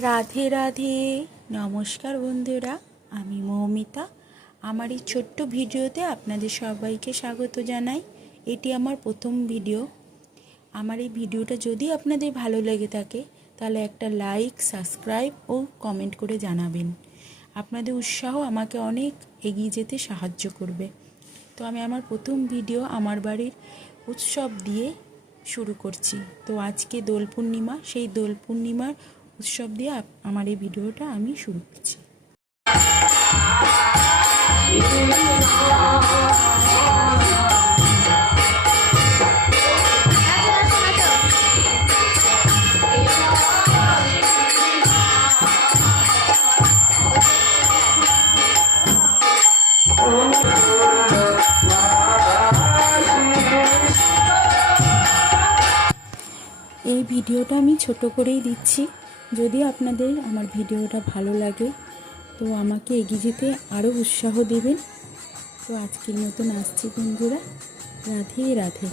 রাধে রাধে। নমস্কার বন্ধুরা, আমি মৌমিতা। আমার এই ছোট্ট ভিডিওতে আপনাদের সবাইকে স্বাগত জানাই। এটি আমার প্রথম ভিডিও। আমার এই ভিডিওটা যদি আপনাদের ভালো লেগে থাকে তাহলে একটা লাইক, সাবস্ক্রাইব ও কমেন্ট করে জানাবেন। আপনাদের উৎসাহ আমাকে অনেক এগিয়ে যেতে সাহায্য করবে। তো আমি আমার প্রথম ভিডিও আমার বাড়ির উৎসব দিয়ে শুরু করছি। তো আজকে দোল পূর্ণিমা, সেই দোল পূর্ণিমার উৎসব দিয়ে আমার এই ভিডিওটা আমি শুরু করছি। এই ভিডিওটা আমি ছোট করেই দিচ্ছি। যদি আপনাদের আমার ভিডিওটা ভালো লাগে তো আমাকে এগিয়ে যেতে আরও উৎসাহ দেবেন। তো আজকের মতন আসছি বন্ধুরা, রাধে রাধে।